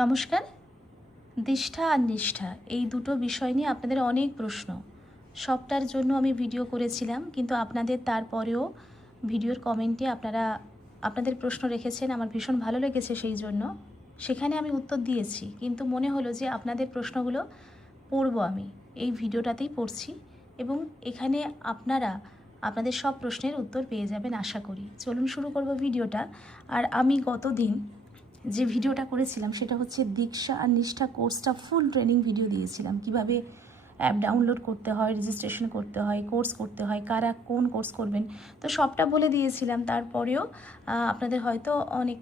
নমস্কার। দিষ্ঠা আর নিষ্ঠা এই দুটো বিষয় নিয়ে আপনাদের অনেক প্রশ্ন। সবটার জন্য আমি ভিডিও করেছিলাম, কিন্তু আপনাদের তারপরেও ভিডিওর কমেন্টে আপনারা আপনাদের প্রশ্ন রেখেছেন, আমার ভীষণ ভালো লেগেছে। সেই জন্য সেখানে আমি উত্তর দিয়েছি, কিন্তু মনে হলো যে আপনাদের প্রশ্নগুলো পড়ব, আমি এই ভিডিওটাতেই পড়ছি এবং এখানে আপনারা আপনাদের সব প্রশ্নের উত্তর পেয়ে যাবেন আশা করি। চলুন শুরু করব ভিডিওটা। আর আমি গতদিন যে ভিডিওটা করেছিলাম সেটা হচ্ছে দীক্ষা আর নিষ্ঠা কোর্সটা ফুল ট্রেনিং ভিডিও দিয়েছিলাম, কিভাবে অ্যাপ ডাউনলোড করতে হয়, রেজিস্ট্রেশন করতে হয়, কোর্স করতে হয়, কারা কোন কোর্স করবেন, তো সবটা বলে দিয়েছিলাম। তারপরেও আপনাদের হয়তো অনেক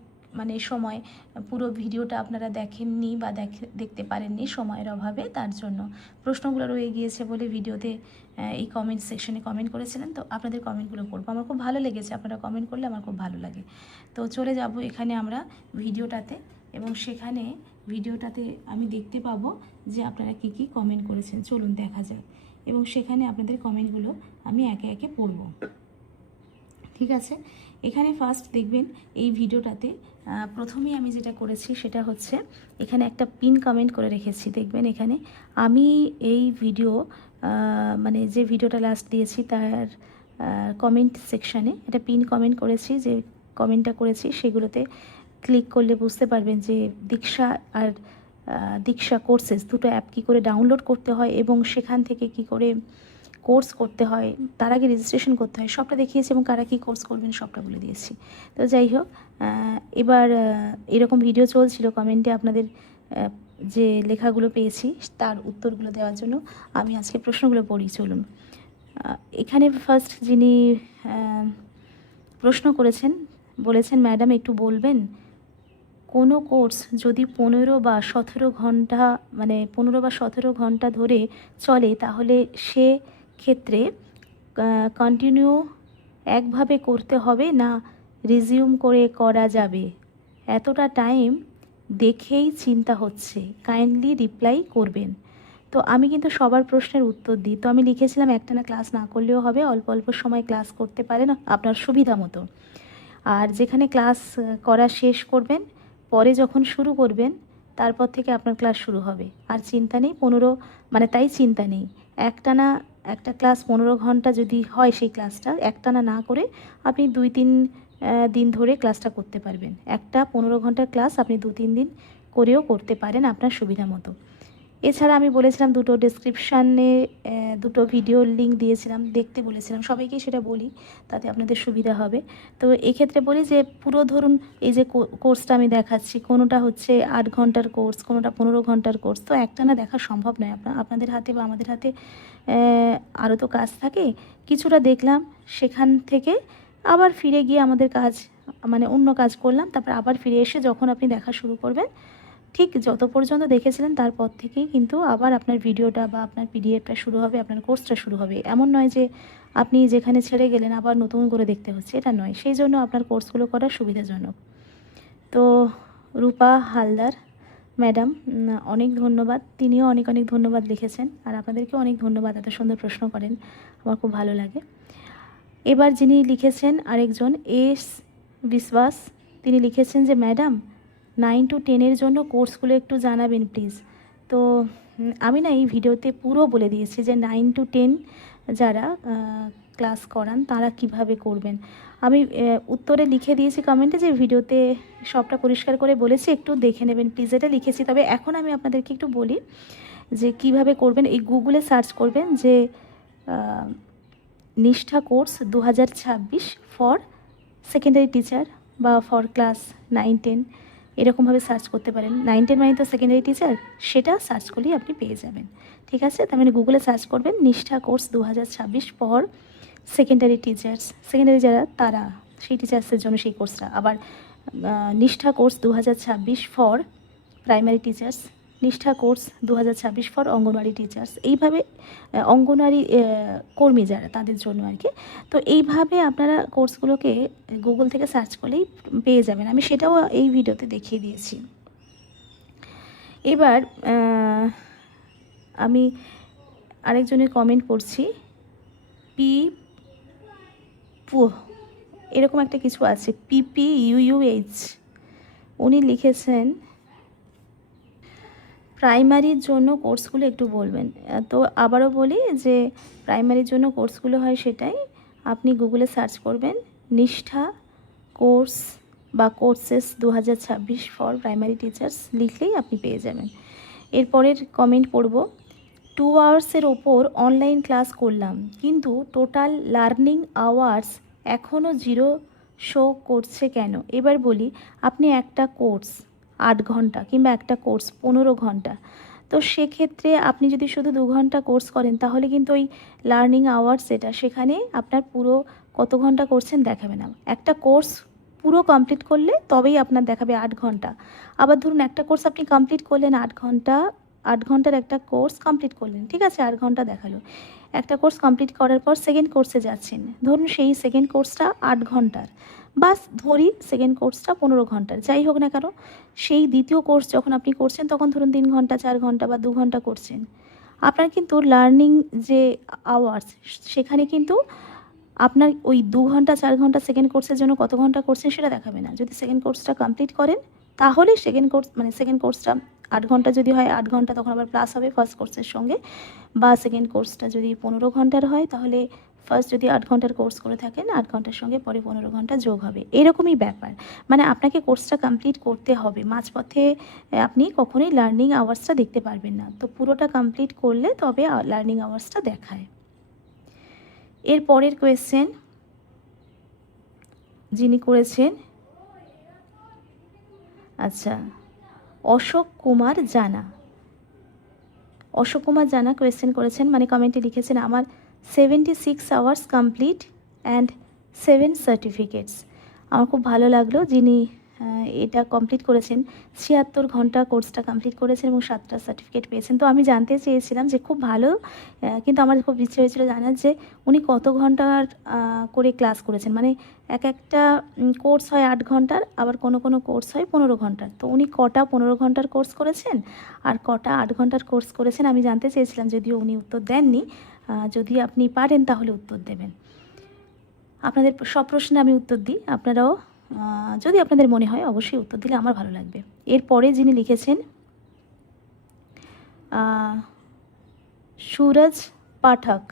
সময় পুরো ভিডিওটা আপনারা দেখেননি বা দেখতে পারেননি সময়ের অভাবে, তার জন্য প্রশ্নগুলো রয়ে গিয়েছে বলে ভিডিওতে এই কমেন্ট সেকশনে কমেন্ট করেছিলেন। তো আপনাদের কমেন্টগুলো পড়বো, আমার খুব ভালো লেগেছে, আপনারা কমেন্ট করলে আমার খুব ভালো লাগে। তো চলে যাব এখানে আমরা ভিডিওটাতে, এবং সেখানে ভিডিওটাতে আমি দেখতে পাবো যে আপনারা কি কি কমেন্ট করেছেন। চলুন দেখা যাক, এবং সেখানে আপনাদের কমেন্টগুলো আমি একে একে পড়ব, ঠিক আছে? এখানে ফার্স্ট দেখবেন এই ভিডিওটাতে প্রথমেই আমি যেটা করেছি সেটা হচ্ছে এখানে একটা পিন কমেন্ট করে রেখেছি। দেখবেন এখানে আমি এই ভিডিও যে ভিডিওটা লাস্ট দিয়েছি তার কমেন্ট সেকশানে একটা পিন কমেন্ট করেছি। যে কমেন্টটা করেছি সেগুলোতে ক্লিক করলে বুঝতে পারবেন যে দীক্ষা আর দীক্ষা কোর্সেস দুটো অ্যাপ কী করে ডাউনলোড করতে হয় এবং সেখান থেকে কি করে কোর্স করতে হয়, তার আগে রেজিস্ট্রেশন করতে হয়, সবটা দেখিয়েছি, এবং কারা কী কোর্স করবেন সবটা বলে দিয়েছি। তো যাই হোক, এবার এরকম ভিডিও চলছিল কমেন্টে আপনাদের যে লেখাগুলো পেয়েছি তার উত্তরগুলো দেওয়ার জন্য আমি আজকে প্রশ্নগুলো পড়ি। চলুন, এখানে ফার্স্ট যিনি প্রশ্ন করেছেন বলেছেন, ম্যাডাম একটু বলবেন কোনো কোর্স যদি 15 বা 17 ঘন্টা 15 বা 17 ঘন্টা ধরে চলে, তাহলে সে ক্ষেত্রে কন্টিনিউ একভাবে করতে হবে না রিজিউম করে করা যাবে? এতটা টাইম দেখেই চিন্তা হচ্ছে, কাইন্ডলি রিপ্লাই করবেন। তো আমি কিন্তু সবার প্রশ্নের উত্তর দিই। তো আমি লিখেছিলাম একটানা ক্লাস না করলেও হবে, অল্প অল্প সময় ক্লাস করতে পারেন আপনার সুবিধা মতো। আর যেখানে ক্লাস করা শেষ করবেন, পরে যখন শুরু করবেন তারপর থেকে আপনার ক্লাস শুরু হবে। আর চিন্তা নেই, তাই চিন্তা নেই। একটানা একটা ক্লাস 15 ঘন্টা যদি হয়, সেই ক্লাসটা একটানা না করে আপনি 2-3 দিন ধরে ক্লাসটা করতে পারবেন। একটা 15 ঘন্টার ক্লাস আপনি 2-3 দিন করেও করতে পারেন আপনার সুবিধা মতো। এছাড়া আমি বলেছিলাম দুটো ডেসক্রিপশানে দুটো ভিডিওর লিঙ্ক দিয়েছিলাম, দেখতে বলেছিলাম, সবাইকেই সেটা বলি, তাতে আপনাদের সুবিধা হবে। তো এক্ষেত্রে বলি যে পুরো ধরুন এই যে কোর্সটা আমি দেখাচ্ছি, কোনোটা হচ্ছে 8 ঘন্টার কোর্স, কোনোটা 15 ঘন্টার কোর্স, তো একটানা দেখা সম্ভব নয় আপনাদের হাতে বা আমাদের হাতে। আরও তো কাজ থাকে, কিছুটা দেখলাম, সেখান থেকে আবার ফিরে গিয়ে আমাদের কাজ অন্য কাজ করলাম, তারপর আবার ফিরে এসে যখন আপনি দেখা শুরু করবেন, ঠিক যত পর্যন্ত দেখেছিলেন তারপর থেকেই কিন্তু আবার আপনার ভিডিওটা বা আপনার পিডিএফটা শুরু হবে, আপনার কোর্সটা শুরু হবে। এমন নয় যে আপনি যেখানে ছেড়ে গেলেন আবার নতুন করে দেখতে হচ্ছে, এটা নয়। সেই জন্য আপনার কোর্সগুলো করা সুবিধাজনক। তো রূপা হালদার ম্যাডাম, অনেক ধন্যবাদ। তিনিও অনেক অনেক ধন্যবাদ লিখেছেন, আর আপনাদেরকেও অনেক ধন্যবাদ, এত সুন্দর প্রশ্ন করেন, আমার খুব ভালো লাগে। এবার যিনি লিখেছেন আরেকজন এস বিশ্বাস, তিনি লিখেছেন যে ম্যাডাম 9 to 10 জন্য কোর্সগুলো একটু জানাবেন প্লিজ। তো আমি এই ভিডিওতে পুরো বলে দিয়েছি যে 9 to 10 যারা ক্লাস করান তারা কিভাবে করবেন। আমি উত্তরে লিখে দিয়েছি কমেন্টে যে ভিডিওতে সবটা পরিষ্কার করে বলেছি, একটু দেখে নেবেন প্লিজ, এটা লিখেছি। তবে এখন আমি আপনাদেরকে একটু বলি যে কিভাবে করবেন। এই গুগলে সার্চ করবেন যে নিষ্ঠা কোর্স 2026 ফর সেকেন্ডারি টিচার বা ফর ক্লাস 9-10, এরকমভাবে সার্চ করতে পারেন। 9-10 তো সেকেন্ডারি টিচার, সেটা সার্চ করলেই আপনি পেয়ে যাবেন, ঠিক আছে? তার গুগলে সার্চ করবেন নিষ্ঠা course 2026 for secondary teachers, secondary যারা তারা, সেই টিচার্সের জন্য সেই কোর্সটা। আবার নিষ্ঠা কোর্স 2026 ফর প্রাইমারি টিচার্স, নিষ্ঠা কোর্স 2026 ফর অঙ্গনওয়াড়ি টিচার্স, এইভাবে অঙ্গনওয়াড়ি কর্মী যারা তাদের জন্য আর কি। তো এইভাবে আপনারা কোর্সগুলোকে গুগল থেকে সার্চ করলেই পেয়ে যাবেন, আমি সেটাও এই ভিডিওতে দেখিয়ে দিয়েছি। এবার আমি আরেকজনের কমেন্ট পড়ছি, এরকম একটা কিছু আছে, PPUUH, উনি লিখেছেন প্রাইমারির জন্য কোর্সগুলো একটু বলবেন। তো আবারও বলি যে প্রাইমারির জন্য কোর্সগুলো হয় সেটাই, আপনি গুগলে সার্চ করবেন নিষ্ঠা কোর্স বা কোর্সেস 2026 ফর প্রাইমারি টিচার্স লিখলেই আপনি পেয়ে যাবেন। এরপরের কমেন্ট পড়ব, 2 আওয়ার্সের ওপর অনলাইন ক্লাস করলাম কিন্তু টোটাল লার্নিং আওয়ার্স এখনও 0 শো করছে কেন? এবার বলি, আপনি একটা কোর্স 8 ঘন্টা কিংবা একটা কোর্স 15 ঘন্টা, তো সেক্ষেত্রে আপনি যদি শুধু 2 ঘন্টা কোর্স করেন তাহলে কিন্তু ওই লার্নিং আওয়ার্স যেটা সেখানে আপনার পুরো কত ঘন্টা করছেন দেখাবে না। একটা কোর্স পুরো কমপ্লিট করলে তবেই আপনার দেখাবে 8 ঘন্টা। আবার ধরুন একটা কোর্স আপনি কমপ্লিট করলেন 8 ঘন্টা, 8 ঘন্টার একটা কোর্স কমপ্লিট করলেন, ঠিক আছে, 8 ঘন্টা দেখালো। একটা কোর্স কমপ্লিট করার পর সেকেন্ড কোর্সে যাচ্ছেন, ধরুন সেই সেকেন্ড কোর্সটা 8 ঘন্টার, বাস ধরি সেকেন্ড কোর্সটা 15 ঘন্টার, যাই হোক না কেন, সেই দ্বিতীয় কোর্স যখন আপনি করছেন তখন ধরুন 3 ঘন্টা 4 ঘন্টা বা 2 ঘন্টা করছেন, আপনার কিন্তু লার্নিং যে আওয়ার্স সেখানে কিন্তু আপনার ওই 2 ঘন্টা 4 ঘন্টা সেকেন্ড কোর্সের জন্য কত ঘন্টা করছেন সেটা দেখাবে না। যদি সেকেন্ড কোর্সটা কমপ্লিট করেন তাহলে সেকেন্ড কোর্সটা 8 ঘন্টা যদি হয় 8 ঘন্টা তখন আবার প্লাস হবে ফার্স্ট কোর্সের সঙ্গে, বা সেকেন্ড কোর্সটা যদি 15 ঘন্টার হয় তাহলে ফার্স্ট যদি 8 ঘন্টার কোর্স করে থাকেন 8 ঘন্টার সঙ্গে পরে 15 ঘন্টা যোগ হবে, এরকমই ব্যাপার। মানে আপনাকে কোর্সটা কমপ্লিট করতে হবে, মাঝপথে আপনি কখনোই লার্নিং আওয়ার্সটা দেখতে পারবেন না। তো পুরোটা কমপ্লিট করলে তবে লার্নিং আওয়ার্সটা দেখায়। এর পরের কোয়েশ্চেন যিনি করেছেন, আচ্ছা, অশোক কুমার জানা কোয়েশ্চেন করেছেন, মানে কমেন্টে লিখেছেন, আমার 76 আওয়ার্স কমপ্লিট অ্যান্ড 7 সার্টিফিকেটস। আমার খুব ভালো লাগলো যিনি এটা কমপ্লিট করেছেন, 76 ঘন্টা কোর্সটা কমপ্লিট করেছেন এবং 7টা সার্টিফিকেট পেয়েছেন। তো আমি জানতে চেয়েছিলাম যে খুব ভালো, কিন্তু আমার খুব ইচ্ছে হয়েছিল জানার যে উনি কত ঘন্টার করে ক্লাস করেছেন। মানে একটা কোর্স হয় 8 ঘন্টার, আবার কোনো কোর্স হয় 15 ঘন্টার, তো উনি কটা 15 ঘন্টার কোর্স করেছেন আর কটা 8 ঘন্টার কোর্স করেছেন আমি জানতে চেয়েছিলাম, যদিও উনি উত্তর দেননি। যদি আপনি পারেন তাহলে উত্তর দেবেন। আপনাদের সব প্রশ্নে আমি উত্তর দিই, আপনারাও যদি আপনাদের মনে হয় অবশ্যই উত্তর দিলে আমার ভালো লাগবে। এরপরে যিনি লিখেছেন, সুরজ পাঠক,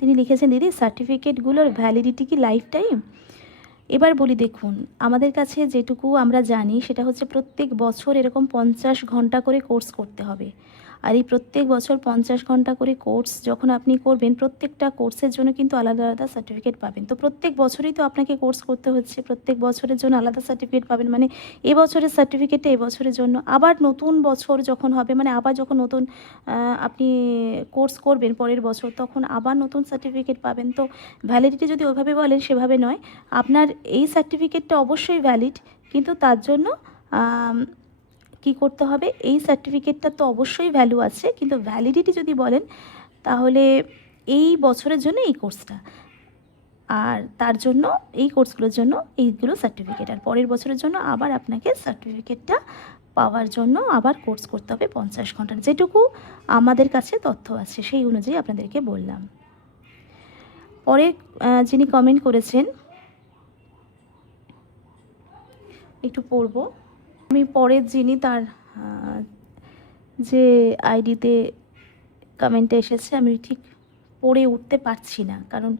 তিনি লিখেছেন, দিদি সার্টিফিকেটগুলোর ভ্যালিডিটি কি লাইফ টাইম? এবার বলি, দেখুন আমাদের কাছে যেটুকু আমরা জানি সেটা হচ্ছে প্রত্যেক বছর এরকম 50 ঘন্টা করে কোর্স করতে হবে। আর এই প্রত্যেক বছর 50 ঘন্টা করে কোর্স যখন আপনি করবেন, প্রত্যেকটা কোর্সের জন্য কিন্তু আলাদা আলাদা সার্টিফিকেট পাবেন। তো প্রত্যেক বছরই তো আপনাকে কোর্স করতে হচ্ছে, প্রত্যেক বছরের জন্য আলাদা সার্টিফিকেট পাবেন। মানে এবছরের সার্টিফিকেটটা এবছরের জন্য, আবার নতুন বছর যখন হবে, মানে আবার যখন নতুন আপনি কোর্স করবেন পরের বছর, তখন আবার নতুন সার্টিফিকেট পাবেন। তো ভ্যালিডিটি যদি ওইভাবে বলেন সেভাবে নয়, আপনার এই সার্টিফিকেটটা অবশ্যই ভ্যালিড, কিন্তু তার জন্য কি করতে হবে, এই সার্টিফিকেটটা তো অবশ্যই ভ্যালু আছে, কিন্তু ভ্যালিডিটি যদি বলেন তাহলে এই বছরের জন্য এই কোর্সটা, আর তার জন্য এই কোর্সগুলোর জন্য এইগুলো সার্টিফিকেট, আর পরের বছরের জন্য আবার আপনাকে সার্টিফিকেটটা পাওয়ার জন্য আবার কোর্স করতে হবে 50 ঘন্টার। যেটুকু আমাদের কাছে তথ্য আছে সেই অনুযায়ী আপনাদেরকে বললাম। পরে যিনি কমেন্ট করেছেন একটু পড়ব আমি, পরের যিনি তার যে আইডিতে কমেন্টে এসেছে আমি ঠিক পড়ে উঠতে পারছি না, কারণ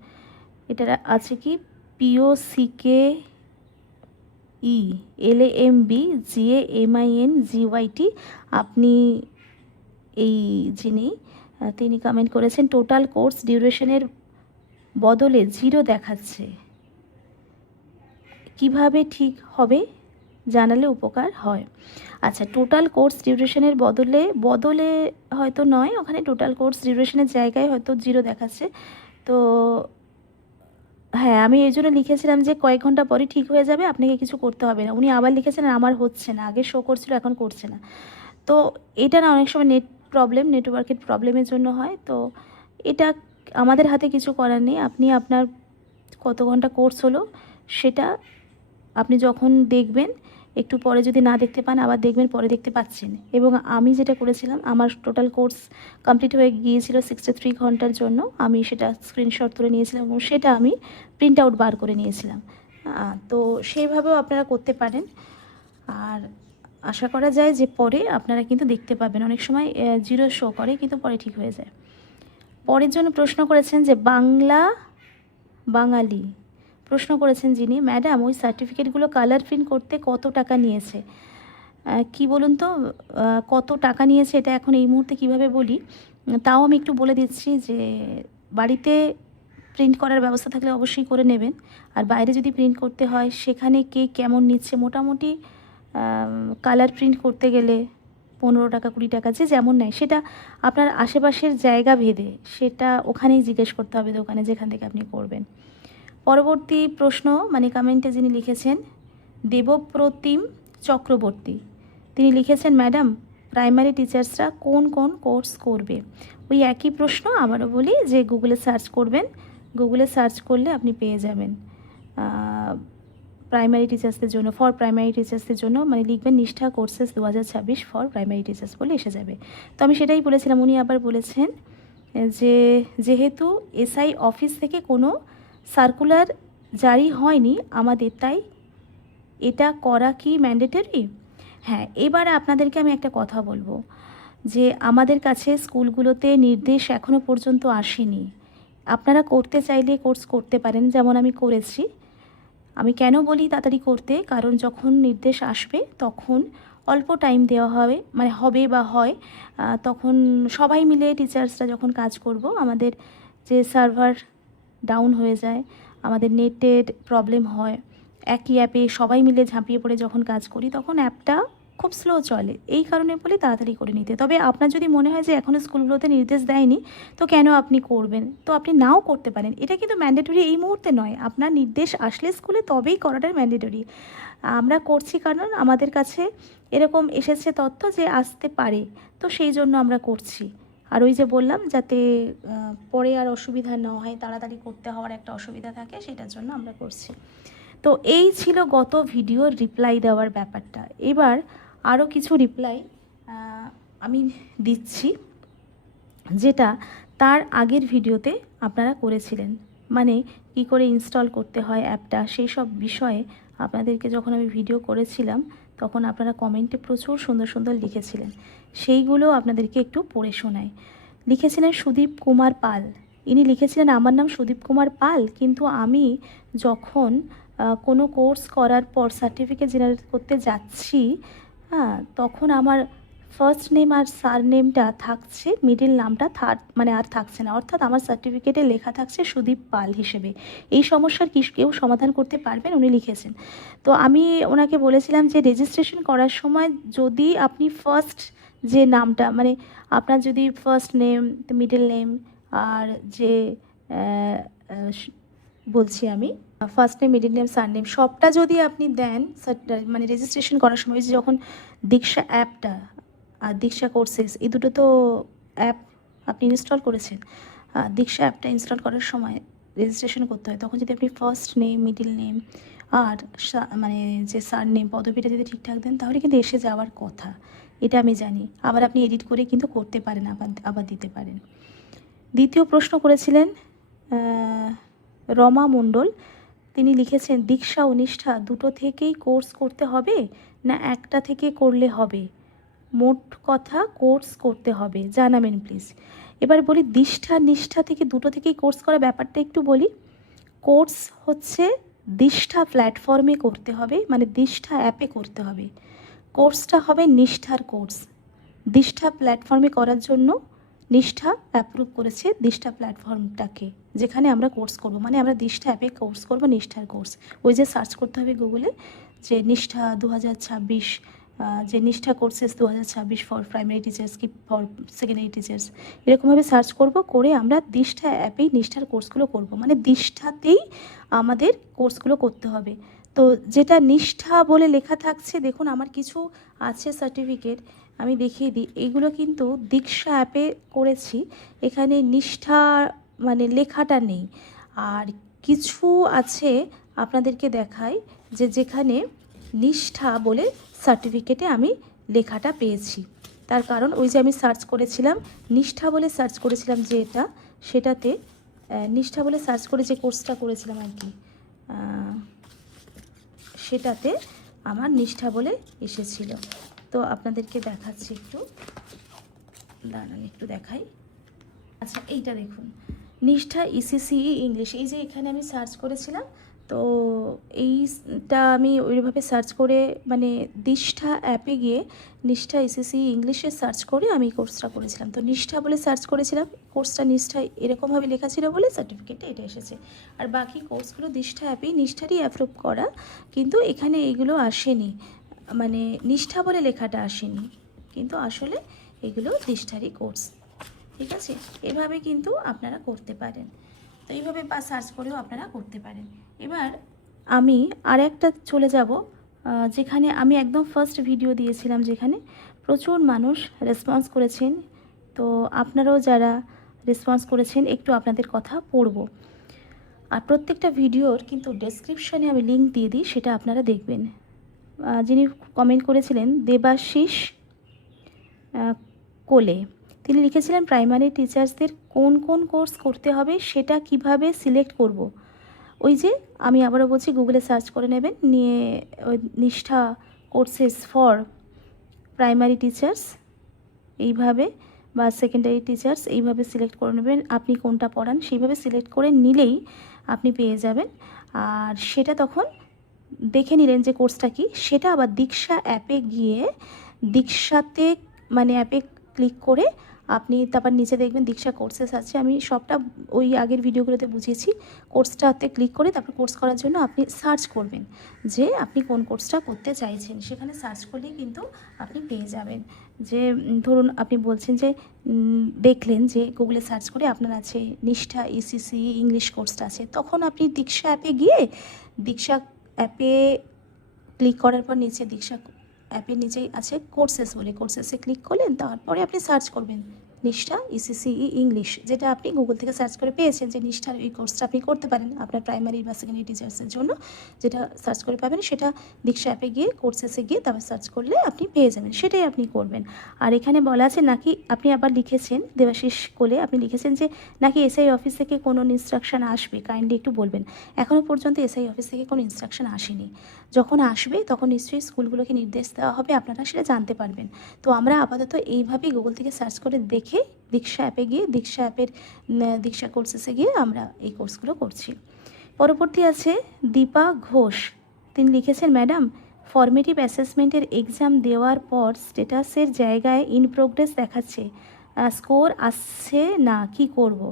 এটা আছে কি POCKELAMBGAMINGYT। আপনি এই যিনি তিনি কমেন্ট করেছেন, টোটাল কোর্স ডিউরেশনের বদলে 0 দেখাচ্ছে, কিভাবে ঠিক হবে জানালে উপকার হয়। আচ্ছা, টোটাল কোর্স ডিউরেশনের বদলে হয়তো নয়, ওখানে টোটাল কোর্স ডিউরেশনের জায়গায় হয়তো 0 দেখাচ্ছে। তো হ্যাঁ, আমি এই জন্য লিখেছিলাম যে কয়েক ঘন্টা পরে ঠিক হয়ে যাবে, আপনাকে কিছু করতে হবে না। উনি আবার লিখেছেন আমার হচ্ছে না, আগে শো করছিল এখন করছে না। তো এটা না অনেক সময় নেটওয়ার্কের প্রবলেমের জন্য হয়। তো এটা আমাদের হাতে কিছু করার নেই। আপনি আপনার কত ঘন্টা কোর্স হলো সেটা আপনি যখন দেখবেন, একটু পরে যদি না দেখতে পান আবার দেখবেন পরে দেখতে পাচ্ছেন। এবং আমি যেটা করেছিলাম, আমার টোটাল কোর্স কমপ্লিট হয়ে গিয়েছিল 63 ঘন্টার জন্য, আমি সেটা স্ক্রিনশট তুলে নিয়েছিলাম এবং সেটা আমি প্রিন্ট আউট বার করে নিয়েছিলাম। তো সেইভাবেও আপনারা করতে পারেন। আর আশা করা যায় যে পরে আপনারা কিন্তু দেখতে পাবেন। অনেক সময় 0 শো করে কিন্তু পরে ঠিক হয়ে যায়। পরের জন্য প্রশ্ন করেছেন যে বাঙালি প্রশ্ন করেছেন যিনি, ম্যাডাম ওই সার্টিফিকেটগুলো কালার প্রিন্ট করতে কত টাকা নিয়েছে? কি বলুন তো, কত টাকা নিয়েছে এটা এখন এই মুহূর্তে কিভাবে বলি, তাও আমি একটু বলে দিচ্ছি যে বাড়িতে প্রিন্ট করার ব্যবস্থা থাকলে অবশ্যই করে নেবেন। আর বাইরে যদি প্রিন্ট করতে হয় সেখানে কে কেমন নিচ্ছে, মোটামুটি কালার প্রিন্ট করতে গেলে 15 টাকা 20 টাকা যে যেমন নেয়, সেটা আপনার আশেপাশের জায়গা ভেদে সেটা ওখানেই জিজ্ঞেস করতে হবে দোকানে যেখান থেকে আপনি করবেন। পরবর্তী প্রশ্ন মানে কমেন্টে যিনি লিখেছেন দেবপ্রতিম চক্রবর্তী, তিনি লিখেছেন, ম্যাডাম প্রাইমারি টিচার্সরা কোন কোন কোর্স করবে? ওই একই প্রশ্ন আবারও বলি যে গুগলে সার্চ করবেন, গুগলে সার্চ করলে আপনি পেয়ে যাবেন প্রাইমারি টিচার্সদের জন্য, ফর প্রাইমারি টিচার্সদের জন্য, মানে লিখবেন নিষ্ঠা কোর্সেস 2026 ফর প্রাইমারি টিচার্স বলে এসে যাবে। তো আমি সেটাই বলেছিলাম। উনি আবার বলেছেন যে যেহেতু এসআই অফিস থেকে কোনো সার্কুলার জারি হয়নি আমাদের, তাই এটা করা কি ম্যান্ডেটরি? হ্যাঁ, এবারে আপনাদেরকে আমি একটা কথা বলবো যে আমাদের কাছে স্কুলগুলোতে নির্দেশ এখনও পর্যন্ত আসেনি। আপনারা করতে চাইলে কোর্স করতে পারেন, যেমন আমি করেছি। আমি কেন বলি তাড়াতাড়ি করতে, কারণ যখন নির্দেশ আসবে তখন অল্প টাইম দেওয়া হবে, মানে হবে বা হয়, তখন সবাই মিলে টিচার্সরা যখন কাজ করব, আমাদের যে সার্ভার ডাউন হয়ে যায়, আমাদের নেটের প্রবলেম হয়, একই অ্যাপে সবাই মিলে ঝাঁপিয়ে পড়ে যখন কাজ করি তখন অ্যাপটা খুব স্লো চলে। এই কারণে বলি তাড়াতাড়ি করে নিতে। তবে আপনার যদি মনে হয় যে এখনও স্কুলগুলোতে নির্দেশ দেয়নি তো কেন আপনি করবেন, তো আপনি নাও করতে পারেন। এটা কিন্তু ম্যান্ডেটরি এই মুহূর্তে নয়, আপনার নির্দেশ আসলে স্কুলে তবেই করাটা ম্যান্ডেটরি। আমরা করছি কারণ আমাদের কাছে এরকম এসেছে তথ্য যে আসতে পারে, তো সেই জন্য আমরা করছি। আর ওই যে বললাম যাতে পরে আর অসুবিধা না হয়, তাড়াতাড়ি করতে হওয়ার একটা অসুবিধা থাকে, সেটার জন্য আমরা করছি। তো এই ছিল গত ভিডিওর রিপ্লাই দেওয়ার ব্যাপারটা। এবার আরও কিছু রিপ্লাই আমি দিচ্ছি যেটা তার আগের ভিডিওতে আপনারা করেছিলেন, মানে কি করে ইনস্টল করতে হয় অ্যাপটা, সেই সব বিষয়ে আপনাদেরকে যখন আমি ভিডিও করেছিলাম তখন আপনারা কমেন্টে প্রচুর সুন্দর সুন্দর লিখেছিলেন। সেইগুলো আপনাদেরকে একটু পড়ে শোনাই। লিখেছিলেন সুদীপ কুমার পাল, ইনি লিখেছিলেন, আমার নাম সুদীপ কুমার পাল, কিন্তু আমি যখন কোনো কোর্স করার পর সার্টিফিকেট জেনারেট করতে যাচ্ছি, হ্যাঁ, তখন আমার ফার্স্ট নেম আর সার নেমটা থাকছে, মিডিল নামটা মানে আর থাকছে না, অর্থাৎ আমার সার্টিফিকেটে লেখা থাকছে সুদীপ পাল হিসেবে। এই সমস্যার কি কেউ সমাধান করতে পারবেন? উনি লিখেছেন। তো আমি ওনাকে বলেছিলাম যে রেজিস্ট্রেশন করার সময় যদি আপনি ফার্স্ট যে নামটা, মানে আপনার যদি ফার্স্ট নেম, মিডল নেম আর যে বলছি আমি ফার্স্ট নেম, মিডল নেম, সার নেম সবটা যদি আপনি দেন, মানে রেজিস্ট্রেশন করার সময় যখন দীক্ষা অ্যাপটা আর দীক্ষা কোর্সেস, এই দুটো তো অ্যাপ আপনি ইনস্টল করেছেন, দীক্ষা অ্যাপটা ইনস্টল করার সময় রেজিস্ট্রেশন করতে হয়, তখন যদি আপনি ফার্স্ট নেম, মিডল নেম আর মানে যে সার নেম পদবিটা যদি ঠিকঠাক দেন তাহলে কিন্তু এসে যাওয়ার কথা, এটা আমি জানি। আবার আপনি এডিট করে কিন্তু করতে পারেন, আবার দিতে পারেন। দ্বিতীয় প্রশ্ন করেছিলেন রমা মণ্ডল, তিনি লিখেছেন, দীক্ষা ও নিষ্ঠা দুটো থেকেই কোর্স করতে হবে না একটা থেকে করলে হবে? মোট কথা কোর্স করতে হবে, জানাবেন প্লিজ। এবার বলি দীক্ষা নিষ্ঠা থেকে দুটো থেকেই কোর্স করা ব্যাপারটা একটু বলি। কোর্স হচ্ছে দীক্ষা প্ল্যাটফর্মে করতে হবে, মানে দীক্ষা অ্যাপে করতে হবে। কোর্সটা হবে নিষ্ঠার কোর্স। দীক্ষা প্ল্যাটফর্মে করার জন্য নিষ্ঠা অ্যাপ্রুভ করেছে দীক্ষা প্ল্যাটফর্মটাকে, যেখানে আমরা কোর্স করব, মানে আমরা দীক্ষা অ্যাপে কোর্স করব, নিষ্ঠার কোর্স। ওই যে সার্চ করতে হবে গুগলে যে নিষ্ঠা 2026, যে নিষ্ঠা কোর্সেস 2026 ফর প্রাইমারি টিচার্স কি ফর সেকেন্ডারি টিচার্স, এরকমভাবে সার্চ করব, করে আমরা দীক্ষা অ্যাপেই নিষ্ঠার কোর্সগুলো করব, মানে দীক্ষাতেই আমাদের কোর্সগুলো করতে হবে। তো যেটা নিষ্ঠা বলে লেখা থাকছে, দেখুন আমার কিছু আছে সার্টিফিকেট, আমি দেখিয়ে দিই। এইগুলো কিন্তু দীক্ষা অ্যাপে করেছি, এখানে নিষ্ঠা মানে লেখাটা নেই। আর কিছু আছে আপনাদেরকে দেখাই যে যেখানে নিষ্ঠা বলে সার্টিফিকেটে আমি লেখাটা পেয়েছি। তার কারণ ওই যে আমি সার্চ করেছিলাম নিষ্ঠা বলে, সার্চ করেছিলাম যে এটা, সেটাতে নিষ্ঠা বলে সার্চ করে যে কোর্সটা করেছিলাম আর কি, সেটাতে আমার নিষ্ঠা বলে এসেছিল। তো আপনাদেরকে দেখাচ্ছি একটু, দাঁড়ান একটু দেখাই। আচ্ছা এইটা দেখুন, নিষ্ঠা ইসিসিই ইংলিশ, এই যে এখানে আমি সার্চ করেছিলাম, তো এইটা আমি ওইভাবে সার্চ করে মানে নিষ্ঠা অ্যাপে গিয়ে নিষ্ঠা ইসিসিই ইংলিশে সার্চ করে আমি কোর্সটা করেছিলাম। তো নিষ্ঠা বলে সার্চ করেছিলাম, কোর্সটা নিষ্ঠা এরকমভাবে লেখা ছিল বলে সার্টিফিকেটে এটা এসেছে। আর বাকি কোর্সগুলো নিষ্ঠা অ্যাপেই, নিষ্ঠারই অ্যাপ্রুভ করা, কিন্তু এখানে এইগুলো আসেনি, মানে নিষ্ঠা বলে লেখাটা আসেনি, কিন্তু আসলে এগুলো নিষ্ঠারই কোর্স। ঠিক আছে, এভাবে কিন্তু আপনারা করতে পারেন। তো এইভাবে বা সার্চ করেও আপনারা করতে পারেন। এবার আমি আর একটা চলে যাব, যেখানে আমি একদম ফার্স্ট ভিডিও দিয়েছিলাম, যেখানে প্রচুর মানুষ রেসপন্স করেছেন। তো আপনারাও যারা রেসপন্স করেছেন একটু আপনাদের কথা পড়ব। আর প্রত্যেকটা ভিডিওর কিন্তু ডেসক্রিপশনে আমি লিঙ্ক দিয়ে দিই, সেটা আপনারা দেখবেন। যিনি কমেন্ট করেছিলেন দেবাশিস কোলে, তিনি লিখেছিলেন প্রাইমারি টিচার্সদের কোন কোন কোর্স করতে হবে সেটা কিভাবে সিলেক্ট করব। ওই যে আমি আবারও বলছি, গুগলে সার্চ করে নেবেন, নিয়ে ওই নিষ্ঠা কোর্সেস ফর প্রাইমারি টিচার্স এইভাবে, বা সেকেন্ডারি টিচার্স এইভাবে সিলেক্ট করে নেবেন। আপনি কোনটা পড়ান সেইভাবে সিলেক্ট করে নিলেই আপনি পেয়ে যাবেন। আর সেটা তখন দেখে নিলেন যে কোর্সটা কি, সেটা আবার দীক্ষা অ্যাপে গিয়ে দীক্ষাতে মানে অ্যাপে ক্লিক করে আপনি তারপর নিচে দেখবেন দীক্ষা কোর্সেস আছে, আমি সবটা ওই আগের ভিডিওগুলোতে বুঝিয়েছি। কোর্সটাতে ক্লিক করে তারপর কোর্স করার জন্য আপনি সার্চ করবেন যে আপনি কোন কোর্সটা করতে চাইছেন, সেখানে সার্চ করলেই কিন্তু আপনি পেয়ে যাবেন। যে ধরুন আপনি বলছেন যে দেখলেন যে গুগলে সার্চ করে আপনার আছে নিষ্ঠা ইসিসি ইংলিশ কোর্সটা আছে, তখন আপনি দীক্ষা অ্যাপে গিয়ে দীক্ষা অ্যাপে ক্লিক করার পর নিচে দীক্ষা অ্যাপের নিচেই আছে কোর্সেস বলে, কোর্সেসে ক্লিক করলেন, তারপরে আপনি সার্চ করবেন নিষ্ঠা ইসিসিই ইংলিশ, যেটা আপনি গুগল থেকে সার্চ করে পেয়েছেন যে নিষ্ঠার এই কোর্সটা আপনি করতে পারেন আপনার প্রাইমারি বা সেকেন্ডারি টিচার্সের জন্য, যেটা সার্চ করে পাবেন সেটা দীক্ষা অ্যাপে গিয়ে কোর্সেসে গিয়ে তারপর সার্চ করলে আপনি পেয়ে যাবেন, সেটাই আপনি করবেন। আর এখানে বলা আছে নাকি, আপনি আবার লিখেছেন দেবাশিস কোলে, আপনি লিখেছেন যে নাকি এসআই অফিস থেকে কোনো ইনস্ট্রাকশন আসবে, কাইন্ডলি একটু বলবেন। এখনও পর্যন্ত এসআই অফিস থেকে কোনো ইনস্ট্রাকশন আসেনি, যখন আসবে তখন নিশ্চয়ই স্কুলগুলোকে নির্দেশ দেওয়া হবে, আপনারা সেটা জানতে পারবেন। তো আমরা আপাতত এইভাবেই গুগল থেকে সার্চ করে দেখে দীক্ষা অ্যাপে গিয়ে দীক্ষা অ্যাপের দীক্ষা কোর্সেসে গিয়ে আমরা এই কোর্সগুলো করছি। পরবর্তী আছে দীপা ঘোষ, তিনি লিখেছেন ম্যাডাম ফর্মেটিভ অ্যাসেসমেন্টের এক্সাম দেওয়ার পর স্ট্যাটাসের জায়গায় ইন প্রোগ্রেস দেখাচ্ছে, স্কোর আসছে না, কি করব।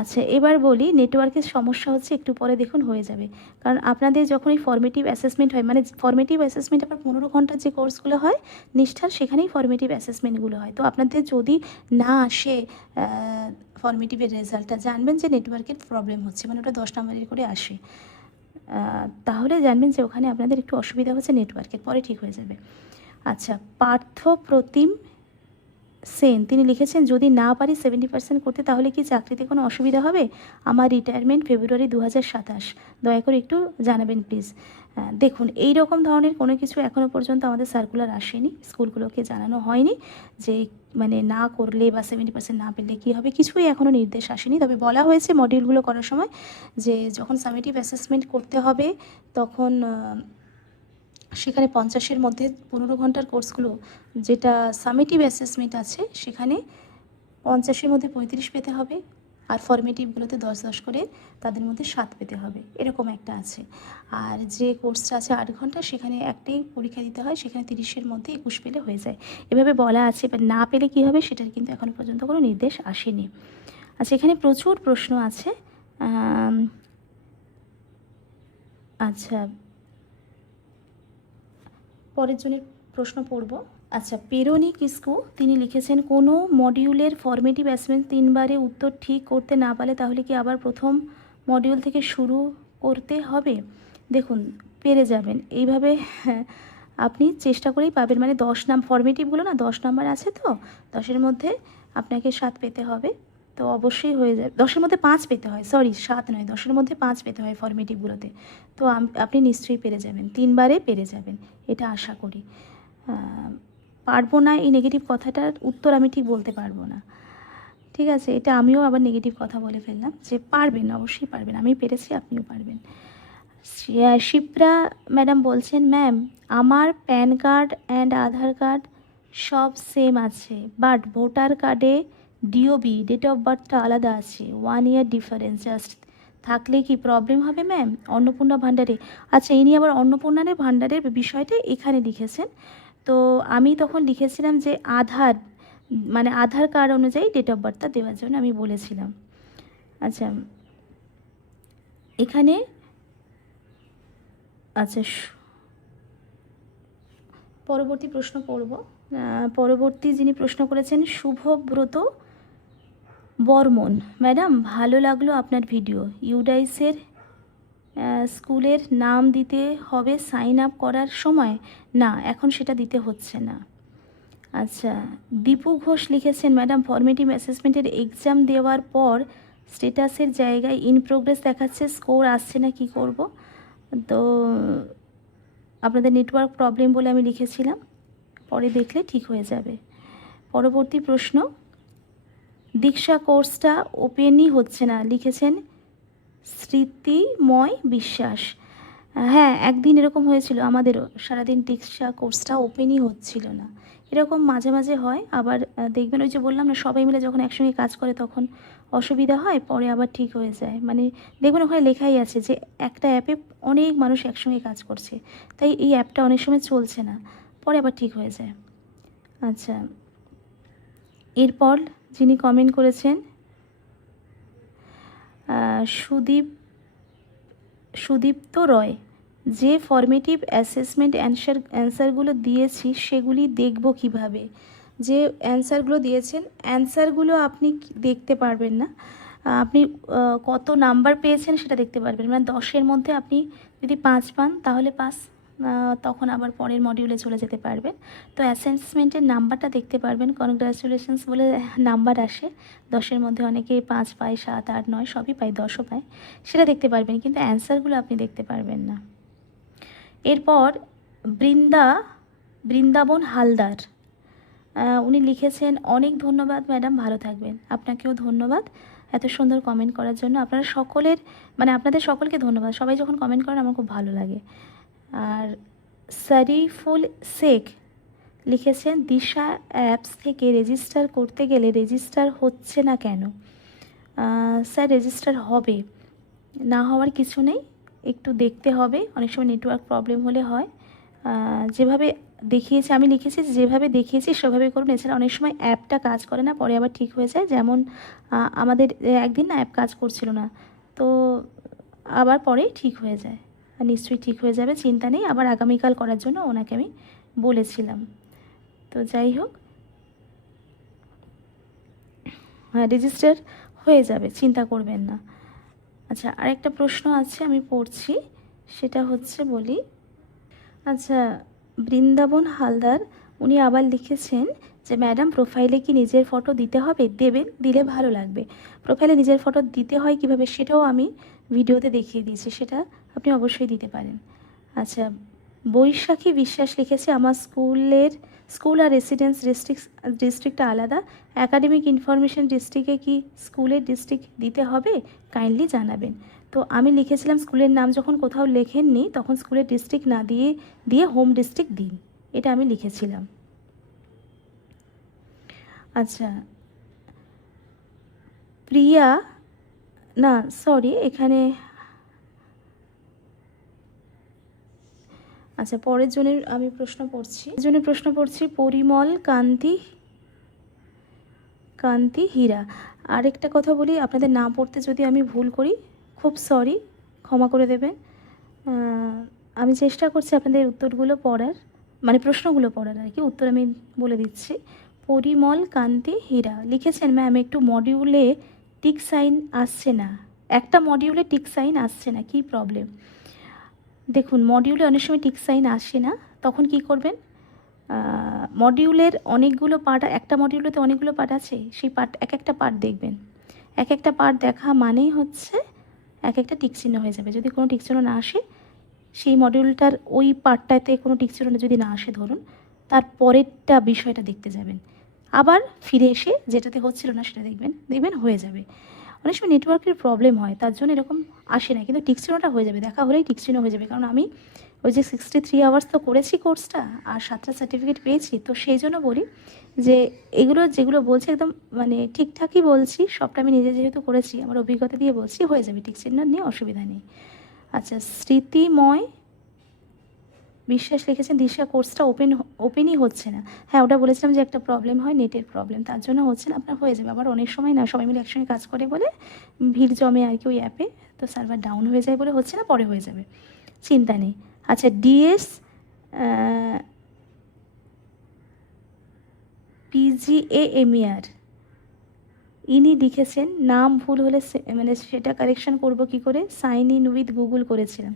আচ্ছা এবার বলি, নেটওয়ার্কের সমস্যা হচ্ছে, একটু পরে দেখুন হয়ে যাবে। কারণ আপনাদের যখন এই ফর্মেটিভ অ্যাসেসমেন্ট হয়, মানে ফর্মেটিভ অ্যাসেসমেন্ট আপনার 15 ঘন্টার যে কোর্সগুলো হয় নিষ্ঠার, সেখানেই ফর্মেটিভ অ্যাসেসমেন্টগুলো হয়। তো আপনাদের যদি না আসে ফর্মেটিভের রেজাল্টটা, জানবেন যে নেটওয়ার্কের প্রবলেম হচ্ছে, মানে ওটা 10 নম্বরের করে আসে, তাহলে জানবেন যে ওখানে আপনাদের একটু অসুবিধা হচ্ছে নেটওয়ার্কের, পরে ঠিক হয়ে যাবে। আচ্ছা পার্থ প্রতিম সেন, তিনি লিখেছেন যদি না পারি 70% করতে তাহলে কি চাকরিতে কোনো অসুবিধা হবে? আমার রিটায়ারমেন্ট ফেব্রুয়ারি 2027, দয়া করে একটু জানাবেন প্লিজ। দেখুন এই রকম ধরনের কোনো কিছু এখনও পর্যন্ত আমাদের সার্কুলার আসেনি, স্কুলগুলোকে জানানো হয়নি যে মানে না করলে বা 70% না পেলে কী হবে, কিছুই এখনও নির্দেশ আসেনি। তবে বলা হয়েছে মডিউলগুলো করার সময় যে যখন সামেটিভ অ্যাসেসমেন্ট করতে হবে তখন সেখানে 50-এর মধ্যে 15 ঘন্টার কোর্সগুলো, যেটা সামেটিভ অ্যাসেসমেন্ট আছে সেখানে 50-এর মধ্যে 35 পেতে হবে, আর ফর্মেটিভগুলোতে 10-10 করে তাদের মধ্যে 7 পেতে হবে, এরকম একটা আছে। আর যে কোর্সটা আছে 8 ঘন্টা, সেখানে একটাই পরীক্ষা দিতে হয়, সেখানে 30-এর মধ্যে 21 পেলে হয়ে যায়, এভাবে বলা আছে। এবার না পেলে কী হবে সেটার কিন্তু এখনও পর্যন্ত কোনো নির্দেশ আসেনি। আচ্ছা এখানে প্রচুর প্রশ্ন আছে। আচ্ছা পরের জনের প্রশ্ন পড়ব। আচ্ছা পেরোনি কিসকু, তিনি লিখেছেন কোনো মডিউলের ফর্মেটিভ অ্যাসেসমেন্ট 3বারে উত্তর ঠিক করতে না পারলে তাহলে কি আবার প্রথম মডিউল থেকে শুরু করতে হবে? দেখুন পেরে যাবেন এইভাবে, আপনি চেষ্টা করেই পাবেন, মানে 10 ফর্মেটিভগুলো না 10 নাম্বার আছে, তো 10-এর মধ্যে আপনাকে 7 পেতে হবে, তো অবশ্যই হয়ে যায়। 10-এর মধ্যে 5 পেতে হয়, সরি 7 নয়, 10-এর মধ্যে 5 পেতে হয় ফর্মেটিভগুলোতে, তো আপনি নিশ্চয়ই পেরে যাবেন, 3বারে পেরে যাবেন, এটা আশা করি। পারবো না এই নেগেটিভ কথাটার উত্তর আমি ঠিক বলতে পারবো না, ঠিক আছে, এটা আমিও আবার নেগেটিভ কথা বলে ফেললাম, যে পারবেন, অবশ্যই পারবেন, আমি পেরেছি আপনিও পারবেন। শিপ্রা ম্যাডাম বলছেন, ম্যাম আমার PAN card and Aadhaar card সব সেম আছে, বাট ভোটার কার্ডে ডিওবি ডেট অফ বার্থটা আলাদা আছে, 1 ইয়ার ডিফারেন্স জাস্ট, থাকলে কি প্রবলেম হবে ম্যাম? অন্নপূর্ণা ভাণ্ডারে, আচ্ছা ইনি আবার অন্নপূর্ণার ভাণ্ডারের বিষয়টা এখানে লিখেছেন। তো আমি তখন লিখেছিলাম যে আধার, মানে আধার কার্ড অনুযায়ী ডেট অফ বার্থটা দেওয়ার জন্য আমি বলেছিলাম। আচ্ছা এখানে, আচ্ছা পরবর্তী প্রশ্ন পড়ব। পরবর্তী যিনি প্রশ্ন করেছেন শুভব্রত বর্মন, ম্যাডাম ভালো লাগলো আপনার ভিডিও, ইউডাইসের স্কুলের নাম দিতে হবে সাইন আপ করার সময়? না, এখন সেটা দিতে হচ্ছে না। আচ্ছা দীপু ঘোষ লিখেছেন, ম্যাডাম ফর্মেটিভ অ্যাসেসমেন্টের এক্সাম দেওয়ার পর স্ট্যাটাসের জায়গায় ইন প্রোগ্রেস দেখাচ্ছে, স্কোর আসছে না, কি করব? তো আপনাদের নেটওয়ার্ক প্রবলেম বলে আমি লিখেছিলাম, পরে দেখলে ঠিক হয়ে যাবে। পরবর্তী প্রশ্ন, দীক্ষা কোর্সটা ওপেনই হচ্ছে না, লিখেছেন স্মৃতিময় বিশ্বাস। হ্যাঁ একদিন এরকম হয়েছিল আমাদেরও, সারাদিন দীক্ষা কোর্সটা ওপেনই হচ্ছিল না। এরকম মাঝে মাঝে হয়, আবার দেখবেন ওই যে বললাম না, সবাই মিলে যখন একসঙ্গে কাজ করে তখন অসুবিধা হয়, পরে আবার ঠিক হয়ে যায়। মানে দেখবেন ওখানে লেখাই আছে যে একটা অ্যাপে অনেক মানুষ একসঙ্গে কাজ করছে, তাই এই অ্যাপটা অনেক সময় চলছে না, পরে আবার ঠিক হয়ে যায়। আচ্ছা এরপর যিনি কমেন্ট করেছেন সুদীপ্ত রয়, যে ফর্মেটিভ অ্যাসেসমেন্ট অ্যান্সারগুলো দিয়েছি সেগুলি দেখব কিভাবে? যে অ্যান্সারগুলো দিয়েছেন, অ্যান্সারগুলো আপনি দেখতে পারবেন না, আপনি কত নাম্বার পেয়েছেন সেটা দেখতে পারবেন। মানে 10-এর মধ্যে আপনি যদি 5 পান তাহলে পাস, তখন আবার পরের মডিউলে চলে যেতে পারবেন। তো অ্যাসেসমেন্টের নাম্বারটা দেখতে পারবেন, কনগ্রাচুলেশনস বলে নাম্বার আসে, 10-এর মধ্যে অনেকে 5 পায়, 7, 8, 9 সবই পায়, 10ও পায়, সেটা দেখতে পারবেন, কিন্তু অ্যান্সারগুলো আপনি দেখতে পারবেন না। এরপর বৃন্দাবন হালদার, উনি লিখেছেন, অনেক ধন্যবাদ ম্যাডাম, ভালো থাকবেন। আপনাকেও ধন্যবাদ এত সুন্দর কমেন্ট করার জন্য। আপনারা সকলের, মানে আপনাদের সকলকে ধন্যবাদ, সবাই যখন কমেন্ট করেন আমার খুব ভালো লাগে। আর শরীফুল শেখ লিখেছেন, দিশা অ্যাপস থেকে রেজিস্টার করতে গেলে রেজিস্টার হচ্ছে না কেন? স্যার রেজিস্টার হবে, না হওয়ার কিছু নেই, একটু দেখতে হবে, অনেক সময় নেটওয়ার্ক প্রবলেম হলে হয়। যেভাবে দেখিয়েছি, আমি লিখেছি যেভাবে দেখিয়েছি সেভাবে করুন, এছাড়া অনেক সময় অ্যাপটা কাজ করে না, পরে আবার ঠিক হয়ে যায়। যেমন আমাদের একদিন না অ্যাপ কাজ করছিল না, তো আবার পরে ঠিক হয়ে যায়, নিশ্চয়ই ঠিক হয়ে যাবে, চিন্তা নেই। আবার আগামীকাল করার জন্য ওনাকে আমি বলেছিলাম। তো যাই হোক, হ্যাঁ রেজিস্টার হয়ে যাবে, চিন্তা করবেন না। আচ্ছা আরেকটা প্রশ্ন আছে, আমি পড়ছি, সেটা হচ্ছে বলি। আচ্ছা বৃন্দাবন হালদার উনি আবার লিখেছেন যে, ম্যাডাম প্রোফাইলে কি নিজের ফটো দিতে হবে? দেবেন, দিলে ভালো লাগবে। প্রোফাইলে নিজের ফটো দিতে হয় কিভাবে সেটাও আমি ভিডিওতে দেখিয়ে দিয়েছি, সেটা আপনি অবশ্যই দিতে পারেন। আচ্ছা বৈশাখী বিশ্বাস লিখেছে, আমার স্কুল আর রেসিডেন্স ডিস্ট্রিক্টটা আলাদা, অ্যাকাডেমিক ইনফরমেশন ডিস্ট্রিক্টে কি স্কুলের ডিস্ট্রিক্ট দিতে হবে? কাইন্ডলি জানাবেন। তো আমি লিখেছিলাম স্কুলের নাম যখন কোথাও লেখেননি তখন স্কুলের ডিস্ট্রিক্ট না দিয়ে হোম ডিস্ট্রিক্ট দিন, এটা আমি লিখেছিলাম। আচ্ছা প্রিয়া, না সরি এখানে, আচ্ছা পরের জনের আমি প্রশ্ন পড়ছি, পরিমল কান্তি হীরা। আরেকটা কথা বলি, আপনাদের নাম পড়তে যদি আমি ভুল করি খুব সরি, ক্ষমা করে দেবেন। আমি চেষ্টা করছি আপনাদের উত্তরগুলো পড়ার, মানে প্রশ্নগুলো পড়ার আর কি, উত্তর আমি বলে দিচ্ছি। পরিমল কান্তি হীরা লিখেছেন, ম্যাম একটু মডিউলে টিক সাইন আসছে না, একটা মডিউলে টিক সাইন আসছে না, কী প্রবলেম? দেখুন মডিউলে অনেক সময় টিক সাইন আসে না, তখন কি করবেন, মডিউলের অনেকগুলো পার্ট, একটা মডিউলে তো অনেকগুলো পার্ট আছে, সেই পার্ট এক একটা পার্ট দেখবেন, এক একটা পার্ট দেখা মানেই হচ্ছে এক একটা টিকচিহ্ন হয়ে যাবে। যদি কোনো টিকচিহ্ন না আসে, সেই মডিউলটার ওই পার্টটাতে কোনো টিকচিহ্ন যদি না আসে ধরুন, তার পরেরটা বিষয়টা দেখতে যাবেন, আবার ফিরে এসে যেটাতে হচ্ছিল না সেটা দেখবেন হয়ে যাবে। অনেক সময় নেটওয়ার্কের প্রবলেম হয়, তার জন্য এরকম আসে না, কিন্তু টিকচিনোটা হয়ে যাবে, দেখা হলেই টিকচিনো হয়ে যাবে। কারণ আমি ওই যে 63 আওয়ার্স তো করেছি কোর্সটা, আর 7টা সার্টিফিকেট পেয়েছি, তো সেই জন্য বলি যে এগুলো যেগুলো বলছি একদম মানে ঠিকঠাকই বলছি, সবটা আমি নিজে যেহেতু করেছি আমার অভিজ্ঞতা দিয়ে বলছি, হয়ে যাবে, টিকচিনো নিয়ে অসুবিধা নেই। আচ্ছা, স্মৃতিময় বিশ্বাস লিখেছেন দিশা কোর্সটা ওপেনই হচ্ছে না। হ্যাঁ, ওটা বলেছিলাম যে একটা প্রবলেম হয়, নেটের প্রবলেম, তার জন্য হচ্ছে না। আপনার হয়ে যাবে, আবার অনেক সময় না সবাই মিলে একসঙ্গে কাজ করে বলে ভিড় জমে আর কি ওই অ্যাপে, তো সার্ভার ডাউন হয়ে যায় বলে হচ্ছে না, পরে হয়ে যাবে, চিন্তা নেই। আচ্ছা, ডিএস PGAMER ইনি লিখেছেন নাম ভুল হলে মানে সেটা কারেকশন করব কি করে, সাইন ইন উইথ গুগল করেছিলাম,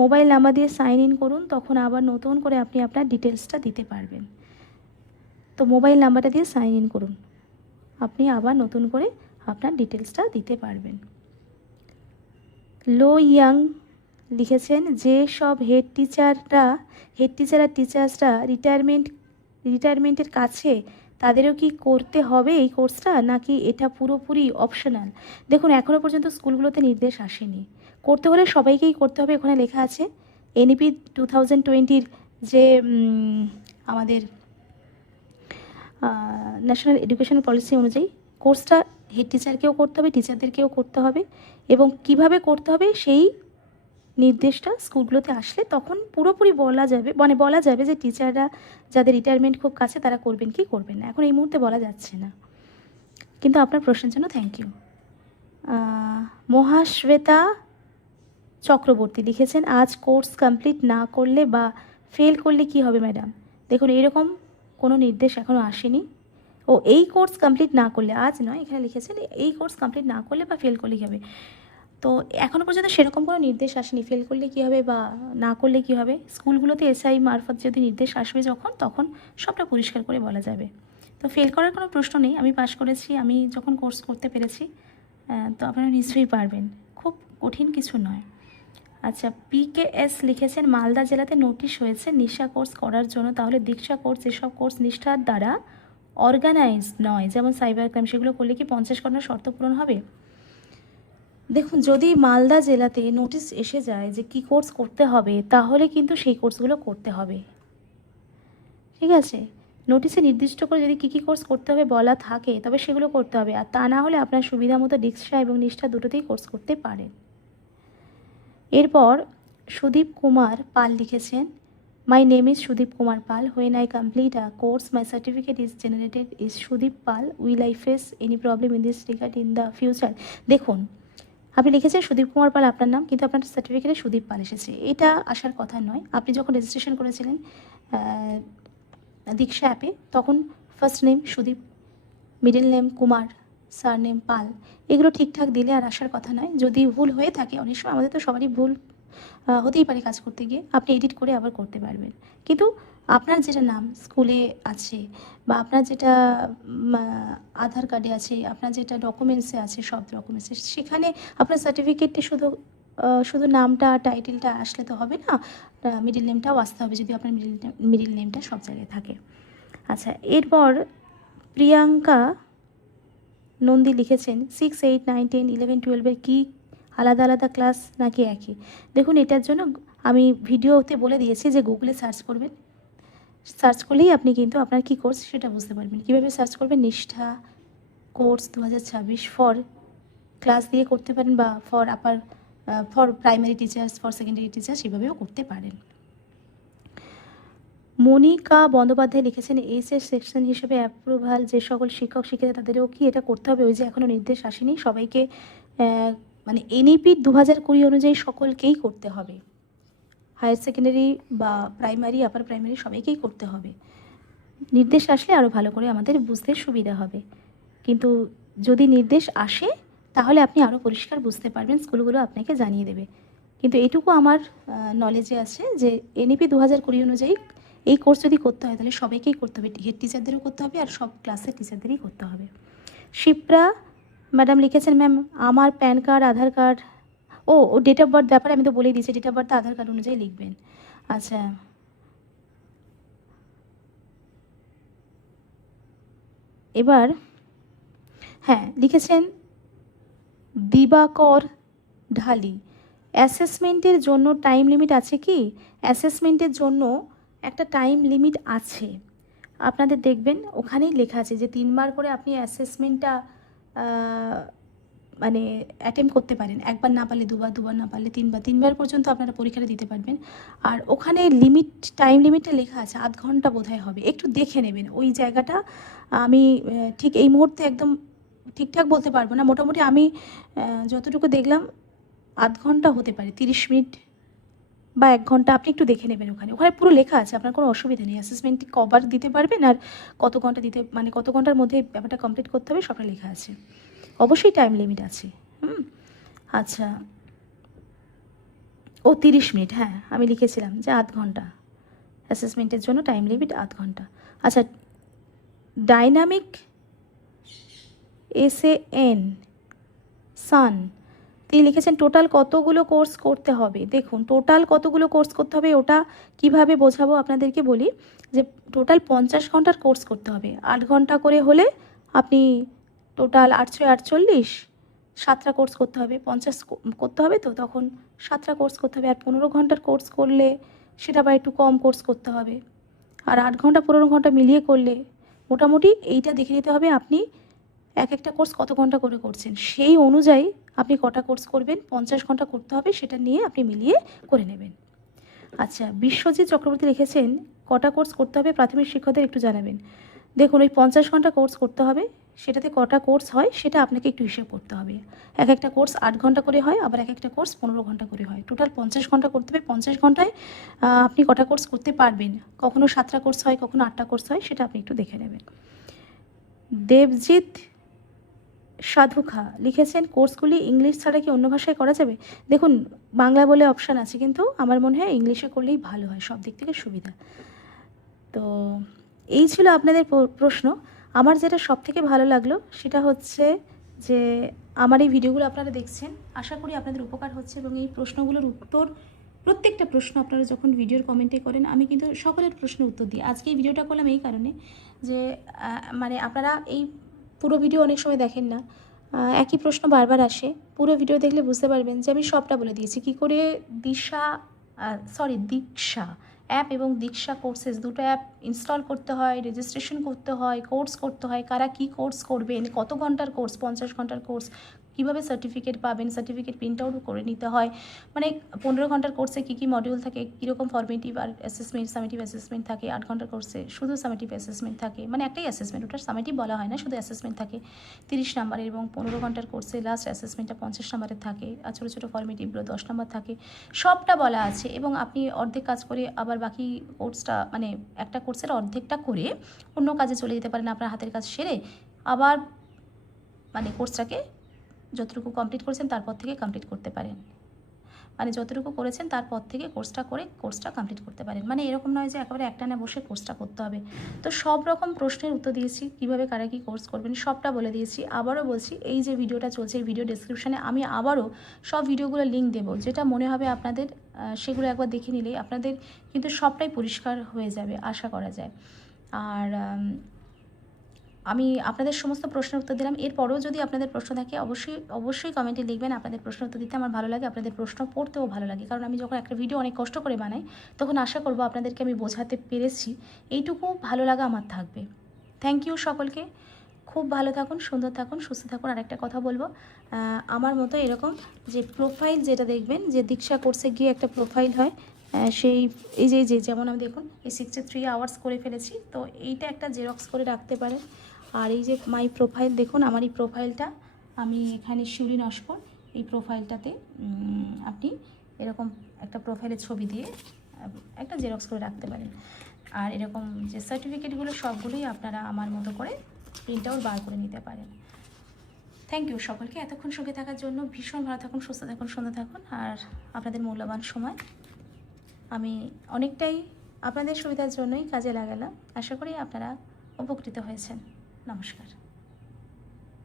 মোবাইল নাম্বার দিয়ে সাইন ইন করুন, তখন আবার নতুন করে আপনি আপনার ডিটেলসটা দিতে পারবেন। তো মোবাইল নাম্বারটা দিয়ে সাইন ইন করুন, আপনি আবার নতুন করে আপনার ডিটেলসটা দিতে পারবেন। লো ইয়াং লিখেছেন যে সব হেড টিচার আর টিচার্সরা রিটায়ারমেন্টের কাছে, তাদেরও কি করতে হবে এই কোর্সটা, নাকি এটা পুরোপুরি অপশনাল? দেখুন, এখনও পর্যন্ত স্কুলগুলোতে নির্দেশ আসেনি, করতে হলে সবাইকেই করতে হবে। ওখানে লেখা আছে NEP 2020 যে আমাদের ন্যাশনাল এডুকেশন পলিসি অনুযায়ী কোর্সটা হেড টিচারকেও করতে হবে, টিচারদেরকেও করতে হবে, এবং কিভাবে করতে হবে সেই নির্দেশটা স্কুলগুলোতে আসলে তখন পুরোপুরি বলা যাবে যে টিচাররা যাদের রিটায়ারমেন্ট খুব কাছে তারা করবেন কি করবেন না, এখন এই মুহূর্তে বলা যাচ্ছে না। কিন্তু আপনার প্রশ্নের জন্য থ্যাংক ইউ। মহাশ্বেতা চক্রবর্তী লিখেছেন আজ কোর্স কমপ্লিট না করলে বা ফেল করলে কি হবে ম্যাডাম? দেখুন, এরকম কোনো নির্দেশ এখনও আসেনি। এই কোর্স কমপ্লিট না করলে, আজ নয়, এখানে লিখেছেন এই কোর্স কমপ্লিট না করলে বা ফেল করলে কী হবে। তো এখনও পর্যন্ত সেরকম কোনো নির্দেশ আসেনি ফেল করলে কী হবে বা না করলে কী হবে। স্কুলগুলোতে SI মারফত যদি নির্দেশ আসবে তখন সবটা পরিষ্কার করে বলা যাবে। তো ফেল করার কোনো প্রশ্ন নেই, আমি পাশ করেছি, আমি যখন কোর্স করতে পেরেছি, তো আপনারা নিশ্চয়ই পারবেন, খুব কঠিন কিছু নয়। আচ্ছা, PKS লিখেছেন মালদা জেলাতে নোটিশ হয়েছে নিশা কোর্স করার জন্য, তাহলে দীক্ষা কোর্স, এসব কোর্স নিষ্ঠার দ্বারা অর্গানাইজড নয়, যেমন সাইবার ক্রাইম, সেগুলো করলে কি 50 করোনার শর্ত পূরণ হবে? দেখুন, যদি মালদা জেলাতে নোটিশ এসে যায় যে কী কোর্স করতে হবে, তাহলে কিন্তু সেই কোর্সগুলো করতে হবে, ঠিক আছে? নোটিশে নির্দিষ্ট করে যদি কী কোর্স করতে হবে বলা থাকে, তবে সেগুলো করতে হবে, আর তা না হলে আপনার সুবিধা মতো দীক্ষা এবং নিষ্ঠা দুটোতেই কোর্স করতে পারেন। এরপর সুদীপ কুমার পাল লিখেছেন my name is Sudip Kumar Pal, when I complete a course my certificate is generated is Sudip Pal, will I face any problem in this regard in the future? দেখুন, আপনি লিখেছেন সুদীপ কুমার পাল আপনার নাম, কিন্তু আপনার সার্টিফিকেটে সুদীপ পাল এসেছে, এটা আসার কথা নয়। আপনি যখন রেজিস্ট্রেশন করেছিলেন দীক্ষা অ্যাপে, তখন first name Sudip, middle name Kumar, surname Pal, এগুলো ঠিকঠাক দিলে আর আসার কথা নয়। যদি ভুল হয়ে থাকে, অনেক সময় আমাদের তো সবারই ভুল হতেই পারে কাজ করতে গিয়ে, আপনি এডিট করে আবার করতে পারবেন। কিন্তু আপনার যেটা নাম স্কুলে আছে, বা আপনার যেটা আধার কার্ডে আছে, আপনার যেটা ডকুমেন্টসে আছে, সব ডকুমেন্টসে, সেখানে আপনার সার্টিফিকেটে শুধু নামটা টাইটেলটা আসলে তো হবে না, মিডিল নেমটাও আসতে হবে, যদি আপনার মিডিল নেমটা সব জায়গায় থাকে। আচ্ছা, এরপর প্রিয়াঙ্কা নন্দী লিখেছেন 6, 8, 9, 10, 11, 12 কি আলাদা আলাদা ক্লাস নাকি একই? দেখুন, এটার জন্য আমি ভিডিওতে বলে দিয়েছি যে গুগলে সার্চ করবেন, সার্চ করলেই আপনি কিন্তু আপনার কী কোর্স সেটা বুঝতে পারবেন। কীভাবে সার্চ করবেন? নিষ্ঠা কোর্স 2026 ফর ক্লাস দিয়ে করতে পারেন, বা for primary teachers, for secondary teachers, এভাবেও করতে পারেন। মনিকা বন্দ্যোপাধ্যায় লিখেছেন এইচএস সেকশন হিসেবে অ্যাপ্রুভাল যে সকল শিক্ষক শিক্ষিকা তাদেরও কি এটা করতে হবে? ওই যে এখনও নির্দেশ আসেনি, সবাইকে মানে NEP 2020 অনুযায়ী সকলকেই করতে হবে, হায়ার সেকেন্ডারি বা প্রাইমারি, আপার প্রাইমারি সবাইকেই করতে হবে। নির্দেশ আসলে আরও ভালো করে আমাদের বুঝতে সুবিধা হবে, কিন্তু যদি নির্দেশ আসে তাহলে আপনি আরও পরিষ্কার বুঝতে পারবেন, স্কুলগুলো আপনাকে জানিয়ে দেবে। কিন্তু এটুকু আমার নলেজে আছে যে NEP 2020 অনুযায়ী এই কোর্স যদি করতে হয় তাহলে সবাইকেই করতে হবে, হেড টিচারদেরও করতে হবে আর সব ক্লাসের টিচারদেরই করতে হবে। শিপ্রা ম্যাডাম লিখেছেন ম্যাম আমার প্যান কার্ড, আধার কার্ড, ও ডেট অফ বার্থ ব্যাপারে আমি তো বলেই দিয়েছি, date of birth Aadhaar card অনুযায়ী লিখবেন। আচ্ছা, এবার হ্যাঁ, লিখেছেন দিবাকর ঢালি। অ্যাসেসমেন্টের জন্য টাইম লিমিট আছে কি? অ্যাসেসমেন্টের জন্য একটা টাইম লিমিট আছে। আপনাদের দেখবেন ওখানেই লেখা আছে যে 3 বার করে আপনি অ্যাসেসমেন্টটা মানে অ্যাটেম্প করতে পারেন। একবার না পারলে দুবার, দুবার না পারলে তিনবার, 3 বার পর্যন্ত আপনারা পরীক্ষাটা দিতে পারবেন। আর ওখানে টাইম লিমিটটা লেখা আছে 0.5 ঘন্টা বোধহয় হবে। একটু দেখে নেবেন ওই জায়গাটা। আমি ঠিক এই মুহূর্তে একদম ঠিকঠাক বলতে পারবো না। মোটামুটি আমি যতটুকু দেখলাম 0.5 ঘন্টা হতে পারে, 30 মিনিট বা 1 ঘন্টা। আপনি একটু দেখে নেবেন ওখানে। ওখানে পুরো লেখা আছে, আপনার কোনো অসুবিধা নেই। অ্যাসেসমেন্টটি কবার দিতে পারবেন আর কত ঘন্টা দিতে, মানে কত ঘন্টার মধ্যে ব্যাপারটা কমপ্লিট করতে হবে সবটা লেখা আছে। অবশ্যই টাইম লিমিট আছে। আচ্ছা, ও 30 মিনিট, হ্যাঁ আমি লিখেছিলাম যে 0.5 ঘন্টা অ্যাসেসমেন্টের জন্য টাইম লিমিট 0.5 ঘন্টা। আচ্ছা, ডাইনামিক SAN সান, তিনি লিখেছেন টোটাল কতগুলো কোর্স করতে হবে। দেখুন টোটাল কতগুলো কোর্স করতে হবে ওটা কিভাবে বোঝাবো আপনাদেরকে বলি। যে টোটাল 50 ঘন্টার কোর্স করতে হবে। 8 ঘন্টা করে হলে আপনি টোটাল 848, 7টা কোর্স করতে হবে। 50 করতে হবে তো তখন 7টা কোর্স করতে হবে। আর 15 ঘন্টার কোর্স করলে সেটা বা একটু কম কোর্স করতে হবে। আর 8 ঘন্টা 15 ঘন্টা মিলিয়ে করলে মোটামুটি এইটা দেখে নিতে হবে আপনি এক একটা কোর্স কত ঘন্টা করে করছেন। সেই অনুযায়ী আপনি কটা কোর্স করবেন, 50 ঘন্টা করতে হবে, সেটা নিয়ে আপনি মিলিয়ে করে নেবেন। আচ্ছা, বিশ্বজিৎ চক্রবর্তী লিখেছেন কটা কোর্স করতে হবে প্রাথমিক শিক্ষকদের একটু জানাবেন। দেখুন ওই 50 ঘন্টা কোর্স করতে হবে, সেটাতে কটা কোর্স হয় সেটা আপনাকে একটু হিসেব করতে হবে। এক একটা কোর্স 8 ঘন্টা করে হয়, আবার এক একটা কোর্স 15 ঘন্টা করে হয়। টোটাল 50 ঘন্টা করতে হবে। 50 ঘন্টায় আপনি কটা কোর্স করতে পারবেন। কখনো 7টা কোর্স হয়, কখনো 8টা কোর্স হয়, সেটা আপনি একটু দেখে নেবেন। দেবজিৎ সাধুখা লিখেছেন কোর্সগুলি ইংলিশ ছাড়া কি অন্য ভাষায় করা যাবে। দেখুন বাংলা বলে অপশান আছে, কিন্তু আমার মনে হয় ইংলিশে করলেই ভালো হয়, সব দিক থেকে সুবিধা। তো এই ছিল আপনাদের প্রশ্ন। আমার যেটা সব থেকে ভালো লাগলো সেটা হচ্ছে যে আমার এই ভিডিওগুলো আপনারা দেখছেন, আশা করি আপনাদের উপকার হচ্ছে। এবং এই প্রশ্নগুলোর উত্তর, প্রত্যেকটা প্রশ্ন আপনারা যখন ভিডিওর কমেন্টে করেন, আমি কিন্তু সকলের প্রশ্নের উত্তর দিই। আজকে এই ভিডিওটা করলাম এই কারণে যে মানে আপনারা এই পুরো ভিডিও অনেক সময় দেখেন না, একই প্রশ্ন বারবার আসে। পুরো ভিডিও দেখলে বুঝতে পারবেন যে আমি সবটা বলে দিয়েছি। কী করে দীক্ষা অ্যাপ এবং দীক্ষা কোর্সেস, দুটো অ্যাপ ইনস্টল করতে হয়, রেজিস্ট্রেশন করতে হয়, কোর্স করতে হয়, কারা কী কোর্স করবেন, কত ঘন্টার কোর্স, 50 ঘন্টার কোর্স, কীভাবে সার্টিফিকেট পাবেন, সার্টিফিকেট প্রিন্ট আউট করে নিতে হয়, মানে 15 ঘন্টার কোর্সে কী কী মডিউল থাকে, কীরকম ফর্মেটিভ আর অ্যাসেসমেন্ট, সামেটিভ অ্যাসেসমেন্ট থাকে। 8 ঘন্টার কোর্সে শুধু সামেটিভ অ্যাসেসমেন্ট থাকে, মানে একটাই অ্যাসেসমেন্ট, ওটার সামেটিভ বলা হয় না, শুধু অ্যাসেসমেন্ট থাকে 30 নাম্বারের। এবং 15 ঘন্টার কোর্সে লাস্ট অ্যাসেসমেন্টটা 50 নাম্বারের থাকে, আর ছোটো ছোটো ফর্মেটিভগুলো 10 নাম্বার থাকে। সবটা বলা আছে। এবং আপনি অর্ধেক কাজ করে আবার বাকি কোর্সটা, মানে একটা কোর্সের অর্ধেকটা করে অন্য কাজে চলে যেতে পারেন। আপনার হাতের কাজ সেরে আবার মানে কোর্সটাকে যতটুকু কমপ্লিট করেছেন তারপর থেকে কমপ্লিট করতে পারেন, মানে যতটুকু করেছেন তারপর থেকে কোর্সটা করে কোর্সটা কমপ্লিট করতে পারেন। মানে এরকম নয় যে একেবারে একটানা বসে কোর্সটা করতে হবে। তো সব রকম প্রশ্নের উত্তর দিয়েছি, কীভাবে কারা কী কোর্স করবেন সবটা বলে দিয়েছি। আবারও বলছি, এই যে ভিডিওটা চলছে, এই ভিডিও ডেসক্রিপশানে আমি আবারও সব ভিডিওগুলো লিঙ্ক দেবো, যেটা মনে হবে আপনাদের সেগুলো একবার দেখে নিলেই আপনাদের কিন্তু সবটাই পরিষ্কার হয়ে যাবে আশা করা যায়। আর আমি আপনাদের সমস্ত প্রশ্নের উত্তর দিলাম। এরপরেও যদি আপনাদের প্রশ্ন থাকে অবশ্যই কমেন্টে লিখবেন। আপনাদের প্রশ্ন উত্তর দিতে আমার ভালো লাগে, আপনাদের প্রশ্ন পড়তেও ভালো লাগে। কারণ আমি যখন একটা ভিডিও অনেক কষ্ট করে বানাই, তখন আশা করব আপনাদেরকে আমি বোঝাতে পেরেছি, এইটুকু ভালো লাগা আমার থাকবে। থ্যাংক ইউ সকলকে। খুব ভালো থাকুন, সুন্দর থাকুন, সুস্থ থাকুন। আর একটা কথা বলবো, আমার মতো এরকম যে প্রোফাইল যেটা দেখবেন, যে দীক্ষা কোর্সে গিয়ে একটা প্রোফাইল হয়, সেই এই যে যেমন আমি দেখুন এই 63 আওয়ার্স করে ফেলেছি, তো এইটা একটা জেরক্স করে রাখতে পারেন। আর এই যে মাই প্রোফাইল দেখুন, আমার এই প্রোফাইলটা আমি এখানে শিউলি নস্কর, এই প্রোফাইলটাতে আপনি এরকম একটা প্রোফাইলের ছবি দিয়ে একটা জেরক্স করে রাখতে পারেন। আর এরকম যে সার্টিফিকেটগুলো সবগুলোই আপনারা আমার মতো করে প্রিন্ট আউট বার করে নিতে পারেন। থ্যাংক ইউ সকলকে এতক্ষণ সঙ্গে থাকার জন্য। ভীষণ ভালো থাকুন, সুস্থ থাকুন, সুন্দর থাকুন। আর আপনাদের মূল্যবান সময় আমি অনেকটাই আপনাদের সুবিধার জন্যই কাজে লাগালাম। আশা করি আপনারা উপকৃত হয়েছেন। নমস্কার।